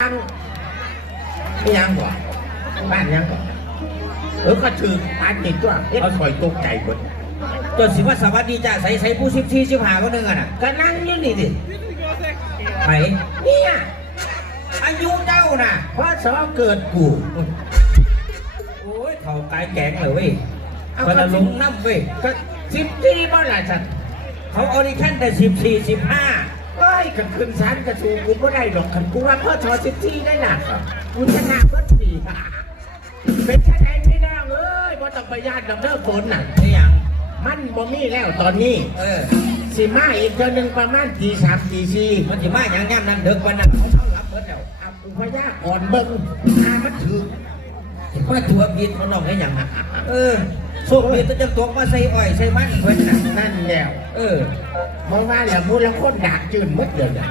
ยังไม่ยังก่อนบ้านยังก่อนเออก็ถือปานติดตัวเอ็ดคอยตกใจหมดจนสิว่าสวัสดีจ้าใส่ใส่ผู้สิบสี่สิบห้าก็นึงอะน่ะก็นั่งอยู่นี่ดิไปเนี่ยอายุเจ้าน่ะเพราะสอเกิดกูโอ้ยเขากายแกงเลยเว้ยเอาคนละลงน้ำเว้ยก็สิบที่บ้านละสันเขาเอาดิชั่นแต่สิบสี่สิบห้าเอ้ ยกันขึ้นชั้นกระชูกูไม่ได้หรอกคันกูว่าพ่อชอสิบที่ได้หนักอะกูชนะก็สี่เป็นชนะพี่น้องเอ้ยบ่ต้องไปญาติดอกเด้อฝนน่ะไอ้หยังมันบ่มีแล้วตอนนี้ เออสิมาอีกเดือนหนึ่งประมาณตีสามตีสี่มันจะมาอย่างย่ำนั้นเด็กวันนั้นเขาเท่ารับเบิดแล้วเอาอุพยาก่อนเบิ้งอามันถือมาตัวบิดมันนอกได้หยังเออ โชคดีตัวจะตกมาใส่อ้อยใส่มันเพิ่นน่ะนั่นแล้วเออเพราะว่าแล้วมูลคนดักจืนหมดเลยอะ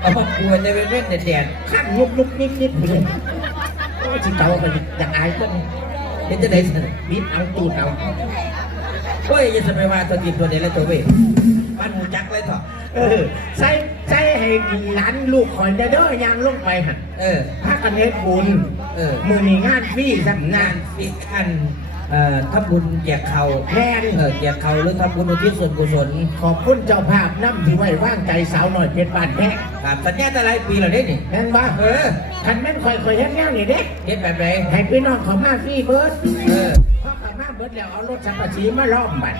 เอามาป่วยในเว้นเว้นแดดขั้นยุบยุบนิดนิดเลยโอ้ยที่เตาไปอยากอายก็ๆเป็นจะได้สนบิดเอาตูดเอาโอ้ยอย่าจะไปว่าตัวจิตตัวเดียวแล้วตัวเว้ยมันหูจักเลยเถอะเออใส่ใส่ให้หลานลูกคอยเด้อยางลงไปหันเออพากันเฮ็ดบุญเออมือนี่งานฟรีสังงางานนอีกอัน เอ่อทำบุญแจกเขาแม่น เออแจกเขาหรือทำบุญอุทิศส่วนกุศลขอบคุณเจ้าภาพน้ำที่ไว้ว่างใจสาวหน่อยเพชรบ้านแพ้ครับสัญญาแต่หลายปีแล้วเด้นี่นั่นว่าเออคันแม่นคอยคอยเฮ็ดแนวนี่เด้เฮ็ดแบบไหนให้พี่น้องเขามาฟรีเบิร์ดเออพอเขามาเบิร์ดแล้วเอารถสัมปสีมาล้อมบัตร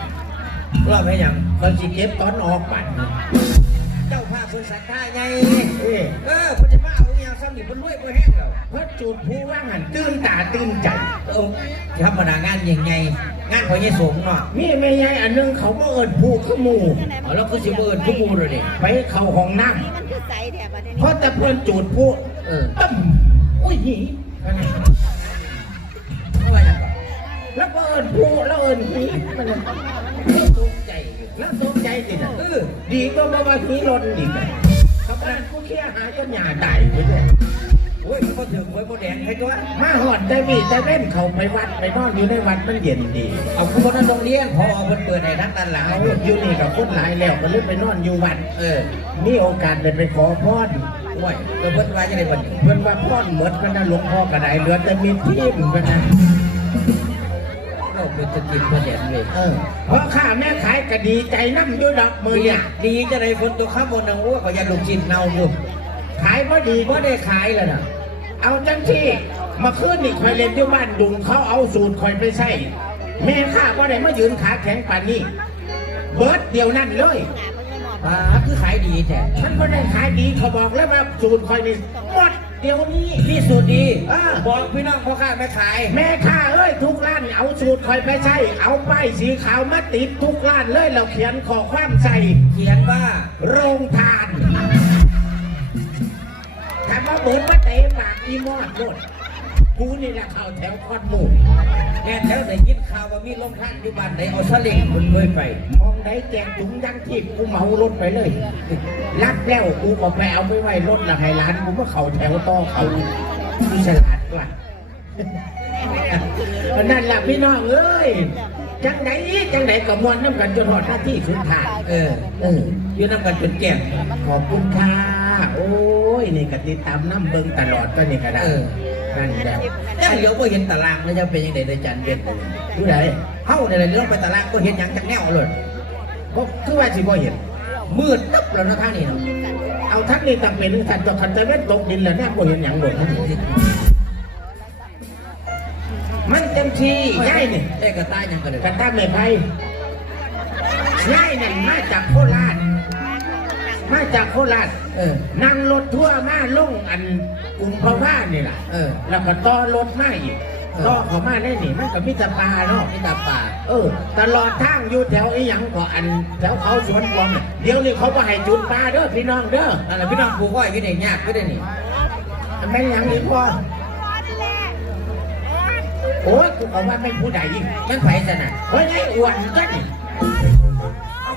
รอบให้หยังคนสิเก็บตอนออกบัตร เจ้าภาพคนศรัทธาไงเอ้ยเออเพิ่นจะมาเอาอหย่างซ้ำนี่เพิ่นรวยเพิ่นแห้งแล้วเพื่อจุดผู้ว่างหันตื่นตาตื่นใจเออธรรมดางานยังไงงานของยายสงเนาะมีแม่ยายอันหนึงเขาบ่เอิญผู้ขึ้นหมู่เอาแล้วก็สิเบิ่นผู้มูเลยนี่ไปเข้าห้องน้มันคือใสแถบประเทศำเพราะแต่เพื่อนจุดผู้เออตึ้มอุ้ยหีเอาไว้หยังก่อนแล้วก็เอิญผู้แล้วเอิญหี แล้วตกใจสินะเออดีก็มาว่าหีรถอีกอะเขาบ้านผู้เคี้ยหาจนหยาตายไปเลยโอ้ยมันก็ถึงไว้บ่แดงให้ตัวมาหอดได้มีแต่เล่นเขาไปวัดไปนอนอยู่ในวัดมันเย็นดี เอาคุณบ่นั้นโรงเรียนพอเพิ่นเปิดให้นักด้านหลังอยู่นี่กับคนหลายแล้วก็เลยไปนอนอยู่วัด เออมีโอกาสได้ไปขอพรโอ้ยเพิ่นว่าจะได้บีเพื่อนว่าพรหมดก็นะหลวงพ่อกระไดเหลือแต่มีที่มก็นะ เป็นสกินประเด็นเลยเออเพราะข้าแม่ขายก็ดีใจน้ำอยู่ดอกมือดีเนี่ยดีจะได้คนตัวข้ามบนนังวัวก็ยันลูกจิตเน่าอยู่ขายพอดีก็ได้ขายแล้วนะเอาจังที่มาคืนนี่คอยเล่นที่บ้านดุงเขาเอาสูตรคอยไปใส่แม่ข้าก็ได้มายืนขาแข็งป่านนี้เบิร์ดเดียวนั่นเลยอ่าคือขายดีแท้ฉันก็ได้ขายดีเขาบอกแล้วว่าสูตรคอยนี่หมด เดี๋ยวนี้ นี่สุดดีอ่า บอกพี่น้องพ่อค้าแม่ขาย แม่ข้าเอ้ยทุกร้านเอาสูตรคอยไปใส่เอาป้ายสีขาวมาติดทุกร้านเลยเราเขียนขอความใส่เขียนว่า โรงทานถามว่าเบิร์ดมาเตะปากอีมอดโลด กูนี่แหละเข้าแถวคอนหมูแง่แถวได้ยินข่าวว่ามีลงท่านอยู่บ้านไหนเอาสลิงคุณเลยไป มองไหนแจกถุงยังทิพย์กูเหมารถไปเลยรับแล้วกูก็ไปเอาไปไว้รถละให้ร้านกูก็เข้าแถวต่อเขากูฉลาดกว่านั่นแหละพี่น้องเอ้ยจังไหนจังไหนก็มวนน้ำกันจนหอดหน้าที่สุดท้ายเออ เอออยู่น้ำกันจนแก่งขอบคุณค่ะโอ้ยนี่ก็ติดตามน้ำเบิงตลอดก็นี่ก็ได้เออ นั่นแหละยังเหลียวก็เห็นตารางแล้วจะเป็นยังไงในจันเบ็ดเลยดูไหนเฮ้าในเรื่องไปตารางก็เห็นหยังจากแนวเลยก็คือว่าสิบ่เห็น มืดตึ๊บแล้วนะท่างนี่เนาะเอาทักนี่ตังเป็นทันตัวคันตะเวนตกดินแล้วเนี่ยบ่เห็นหยังหมดมันเต็มที่ง่ายนี่เอ้กระต่ายหยังกันเลยกันตาไม่ไพ่ง่ายนั่นมาจากโคราช มาจากโคราชเออ นั่งรถทั่วร์มาลงอันกรุงพะว่านี่แหละเออ แล้วก็ต่อรถมาอีกเออ ต่อเขามาได้นี่มันก็มิตรปลาเนาะนี่ตาป่าเออ ตลอดทางอยู่แถวไอ้หยังก็อันแถวเขาสวนกวางเนี่ยเดี๋ยวนี้เขาบ่ให้จุดปลาเด้อพี่น้องเด้อนั่นแหละพี่น้องปลูกอ้อยก็ได้ยากก็ได้นี่แม่นหยังอีกพ่อโอ้ยกูเอาว่าไม่ผู้ใดอีก มันไผ่สนะเฮ้ยไอ้อ้วนก็นี่เอาแ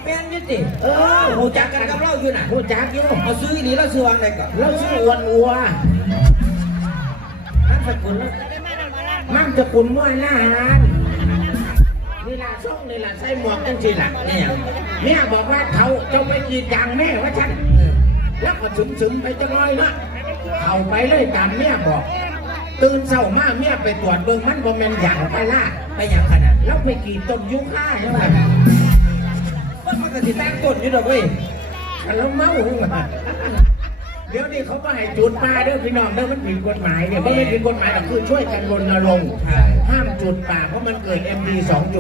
ม่นอยุติเออหูจักกันกับเราอยู่น่ะผู้จักอยู่เอาซื้ออีหลีเราซื้อวางไหนก่อนแล้วชื่ออ้วนอัวนั่นสกุลแล้วมั่งจะกุนมั่วหน้าร้านนี่ล่ะช่องนี่ล่ะใส่หมวกจังสิล่ะนี่หยังเนี่ยบอกว่าเขาจะไปกรีดยางแม่ว่าฉันเออแล้วก็ซึมซึมๆไปจะน้อยเนาะเอาไปเลยตามเมียบอกตื่นเช้ามาเมียไปตรวจเบิ่งมันบ่แม่นหยังไปล่ะไปหยังขนาดแล้วไปกรีดต้นยุค่าใช่ไหม มันมันก็สิตั้งต้นอยู่ดอกเว้ยแล้วเมาหรือเปล่าเดี๋ยวนี้เขาก็ให้จุดป่าเด้อพี่น้องเด้อมันผิดกฎหมายเนี่ยเพราะไม่ผิดกฎหมายแต่คือช่วยกันรณรงค์ห้ามจุดป่าเพราะมันเกิด MD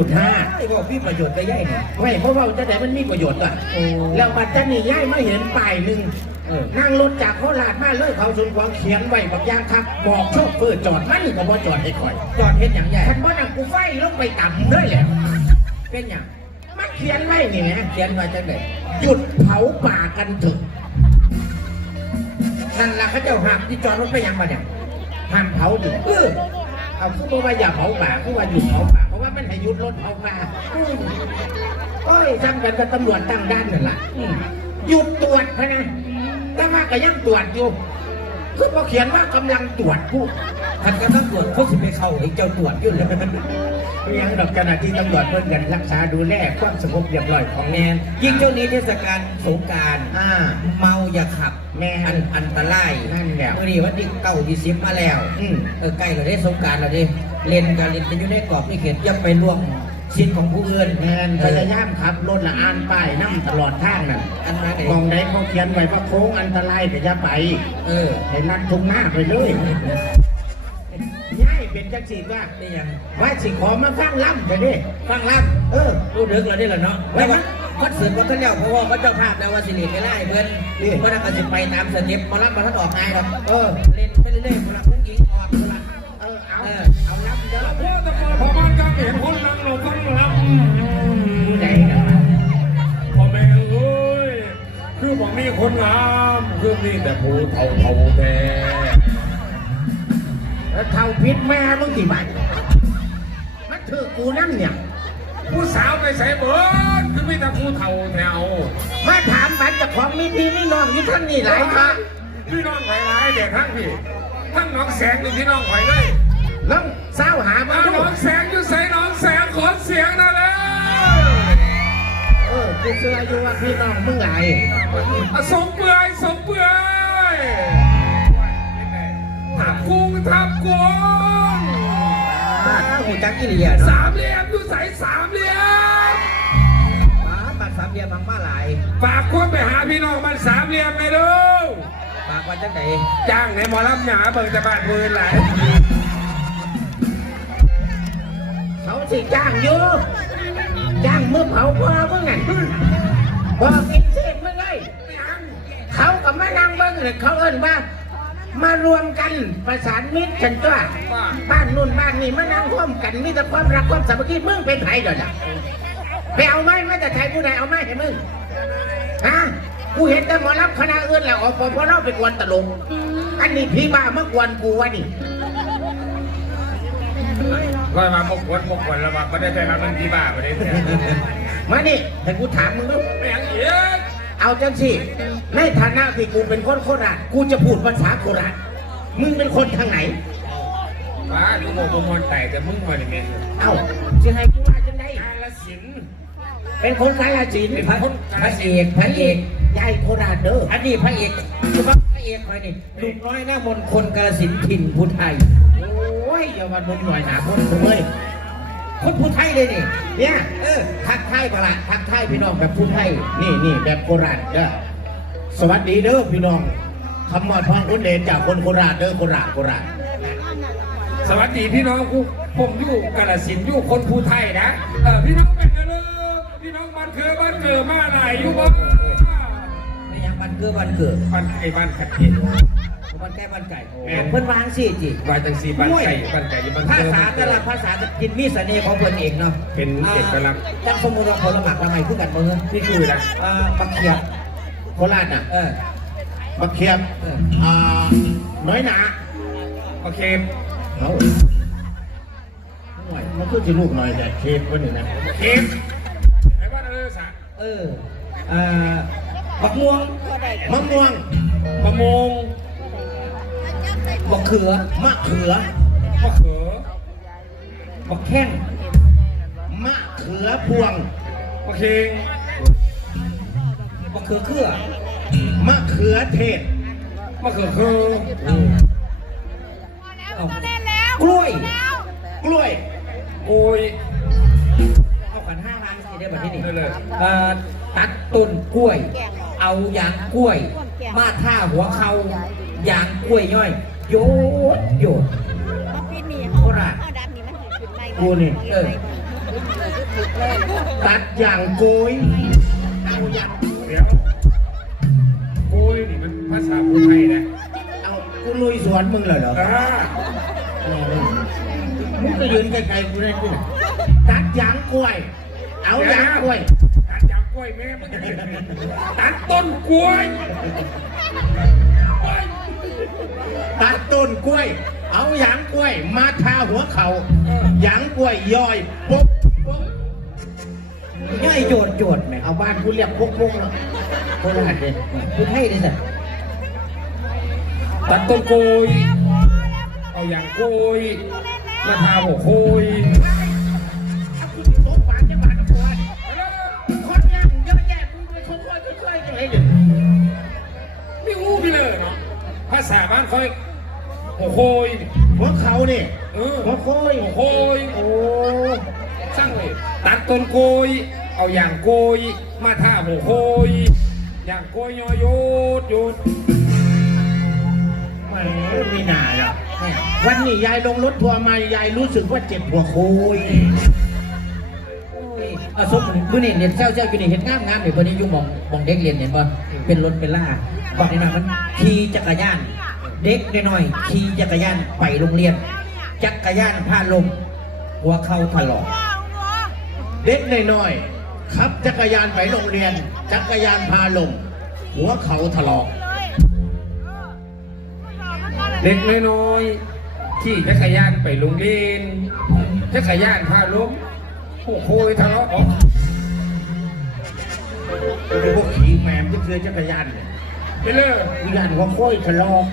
2.5 ไอ้บอกพี่ประโยชน์ไปย่ายเนี่ยไม่เพราะว่าจะไหนมันมีประโยชน์อะโอ้แล้วบัดจะนี่ย้ายมาเห็นป้ายหนึ่งเออนั่งรถจากโคราชมาเลยเขาสุนควางเขียนไว้แบบยางคักบอกโชคเฟอร์จอดมันก็บ่จอดให้คอย จอดเฮ็ดหยังใหญ่คันบ่นั่งกูไฟลงไปต่ำเลยแหละเป็นหยังมัน เขียนไว้นี่นะเขียนมาจังได๋หยุดเผาป่ากันเถอะนั่นล่ะเขาเจ้าหักที่จอดรถไปยังมาเนี่ยห้ามเผาดิเออเอาคือบอกว่าอย่าเผาป่าคือว่าหยุดเผาป่าเพราะว่ามันให้หยุดรถเผาป่าอืมโอ้ยทำกันกับตำรวจตั้งด้านนั่นแหละอืมหยุดตรวจพะนะแต่ว่าก็ยังตรวจอยู่คือพอเขียนว่ากำลังตรวจผู้คันกับตำรวจเขาสิไปเข้าไอ้เจ้าตรวจอยู่เลย ยังดอกขณะที่ตำรวจเพิ่นกันรักษาดูแลความสงบเรียบร้อยของแมแน่นยิ่งเจ้านี้เทศกาลสงกราร อ่า เมาอย่าขับแม่นอันอันตรายนั่นแหละ เมื่อนี้วันที่เก้าที่สิบมาแล้ว อืม เออใกล้เราได้สงกรารแล้วดิเล่นกันเล่นกันอยู่ในกรอบนี่เขตอย่าไปล่วงสิทธิ์ของผู้อื่นแมนพยายามขับรถละอ่านป้ายนั่ตลอดทางนั่นอันนั้นเอมองงไหนเขาเขียนไว้ว่าโค้งอันตรายก็อย่าไปเออ ให้ลัดทุ่งหน้าไปเลยง่าย เป็นจังสีว่านี่ยังว่าสิขอมาฟังล่ำไปดิฟังรับเออรู้ดึกแล้วนี่แหละเนาะไว้แล้วมั้ว่ายคอนเสิร์ตมันก็แล้วเพราะว่าเขาเจ้าภาพแล้วว่าสิริไม่ได้เพื่อนนี่เพราะนั่นก็สิไปตามสเต็ปมารับมาทัดออกไงหรอกเออเล่นไปเรื่อยๆคนละพุ่งยิงออกคนละเออเอาเออเอาล่ำเด้อพ่อตะโกนพอบ้านกลางเห็นคนนั่งหลบฟังรับผู้ใดนะพ่อแม่เอ้ยคือบอกมีคนงามคือมีแต่ผู้เท่าเท่าแท้ แล้วเท่าพิษแม่มึงกี่บาทมันถือกูนั่นเนี่ย ผู้สาวไปใส่เบิร์ดคือมีแต่ผู้เท่าแถวมาถามบัตรเจ้าของมีพี่มีน้องอยู่ทั้งนี่หลายครับพี่น้องไผ่ร้ายเด็กทั้งพี่ทั้งน้องแสงนี่พี่น้องไผ่เลยน้องสาวหามามาดูน้องแสงอยู่ใส่น้องแสงขอเสียงนะแล้วเออกูเชื่ออยู่ว่าพี่น้องมึงหลายอะสมเปื่อยสม กุ้งทับกุ้งอ่าหูจักกิริยาเนาะสามเหลี่ยมอยู่ใส่สามเหลี่ยมป้าบัตรสามเหลี่ยมบางมาหลายฝากคนไปหาพี่น้องมันสามเหลี่ยมเลยดูปากว่าจังไหนจ้างในหมอลำหนาเบิ่งแต่บ้านพื้นหลายเขาสิจ้างอยู่จ้างมือเผาพ่อเมึงไงบอกกินเศษมึงเลยเขากับมานั่งเบิ้งเลยเขาเอิ้นว่า มารวมกันประสานมิตรฉันตัวบ้านนู่นบ้านนี่มานั่งร่วมกันมีแต่ความรักความสามัคคีมึงเป็นไผ่เดี๋ยวนี้ไปเอาไม้มาแต่ไทยผู้ใดเอาไม้ให้มึงฮะกูเห็นแต่หมอรับคณะอื่นแล้วออกพอเราไปกวนตลกอันนี้พี่บ้ามากวนกูวะนี่ก็มาพกวนพกวนแล้วมาไม่ได้ไปรับเงินที่บ้านไม่ได้เนี่ยมานี่ให้กูถามมึงดูไม่ยังเอียด เอาจังสิในฐานะที่กูเป็นคนโคราชกูจะพูดภาษาโคราชมึงเป็นคนทางไหนว้าดูโมโมมอนไต่แต่มึงมาเนี่ยเอ้าจะให้กูว่าจังไดกาลสินธุ์เป็นคนกาลสินธุ์พระพระเอกพระเอกยายโคราชเด้ออันนี้พระเอกคือว่าพระเอกใครนี่ลูกน้อยหน้ามนต์คนกาลสินธุ์ถิ่นพุทธไทยโอ้ยอย่ามาดุมหน่อยหนาคนกูเลย คนพุทธไทยเลยนี่ เนี่ย เออ ทักทายประหลาดทักทายพี่น้องแบบพุทธไทย นี่นี่แบบโคราชเด้อสวัสดีเด้อพี่น้องคำมอดพังคุณเดชจากคนโคราชเด้อโคราชโคราช สวัสดีพี่น้องกูผมอยู่กาลสินธุ์อยู่คนภูไทยนะเออพี่น้องเป็นกันเลยพี่น้องบ้านคือบ้านเกิดมาไหนอยู่บ้านไม่ยังบันเกือบันเกิดบ้านไก่บ้านขัดเย็น บันแก้บันไก่แม่นเพิ่นวางสิจิบ้านจังสีบ้านไก่บ้านไก่อยู่บ้านภาเกิดษาแต่ละภาษาจะกินมีเสน่ห์ของเพิ่นเองเนาะเป็นเอกลักษณ์จังสมมุติว่าผลหมากละไมคือกันบ่เฮะนี่คืออะไรอ่าบักเขียบโคราชน่ะเออบักเขียบเอออ่าน้อยหนาโอเคเอาหน่อยมันคือสิลูกหน่อยแต่เคฟวันนี้นะเคมไอ้บ้านอะไรสักเอออ่าบักม่วงมะม่วงประมง บักเขือมะเขือมะเขือบักแข้งมะเขือพวงมะเคงบักเขือเครือมะเขือเทศมะเขือคือเอาเล่นแล้วกล้วย กล้วยโอ้ยเอาขันห้าล้านสิได้แบบที่นี่ได้เลยเอ่อตัดต้นกล้วย เอายางกล้วย มาท่าหัวเขายางกล้วยย่อย โยดโยดมาปีนี้เขาเอาดับนี้มันขึ้นไม่กูนี่เออตัดอย่างโกยเอาอย่างเดี๋ยวโอ้ยนี่มันภาษาพูไทยนะเอากูลุยสวนมึงเลยเหรออ่ามึงก็ยืนไกลๆกูได้ด้วยตัดยางกล้วย เอายางกล้วยตัดจากกล้วยแม่มันตัดต้นกล้วย ตัดต้นกล้วย เอายางกล้วย มาทาหัวเขายางกล้วยย่อยปุ๊บปุ๊บย่อยโยดโยดไหมเอาบ้านกูเรียกพวกพวกเนาะโคราชเลยคุณให้ดิสันตัดต้นกล้วย เอาอย่างกล้วย มาทาหัวโคย ษาบ้านเขาหัวโคยหัวเขาเนี่ยเออหัวโคยหัวโคยโอ้สร้างเลยตัดต้นโกย เอาอย่างโกย มาท่าหัวโคยอย่างโกยยอโยดโยดแหมไม่น่าหรอกแหมวันนี้ยายลงรถทัวร์มายายรู้สึกว่าเจ็บหัวโคยอาสมมือนี่เรียนเจ้าเจ้าอยู่นี่เห็นงามงามเดี๋ยววันนี้อยุ่งมองมองเด็กเรียนเห็นบ่เป็นรถเป็นล่าบอกนี่นะมันขี่จักรยาน เด็กน้อยๆขี่จักรยานไปโรงเรียน จักรยานพาลม หัวเข่าถลอกเด็กน้อยๆขับจักรยานไปโรงเรียน จักรยานพาลงหัวเขาถลอก เด็กน้อยๆขี่จักรยานไปโรงเรียน จักรยานพาล้มหัวโคยทะเลาะออกเป็นพวกขี่แหมมที่เคยจักรยานเนี่ย ไปเลยวิญญาณหัวโคยถลอก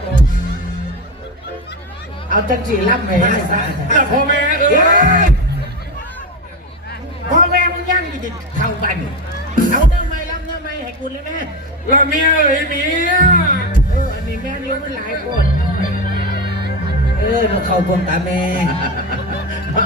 เอาจักรจีรับไหมแล้วพ่อแม่เอ้ยพ่อแม่มึงย่างอยู่ดิเท่ากันเอาเนื้อไม้รับเนื้อไม้ให้กูเลยแม่แล้วเมียเอ้ยเมียเอออันนี้แม่เลี้ยงมันหลายคนเออเราเข้าพวงตาแม่เ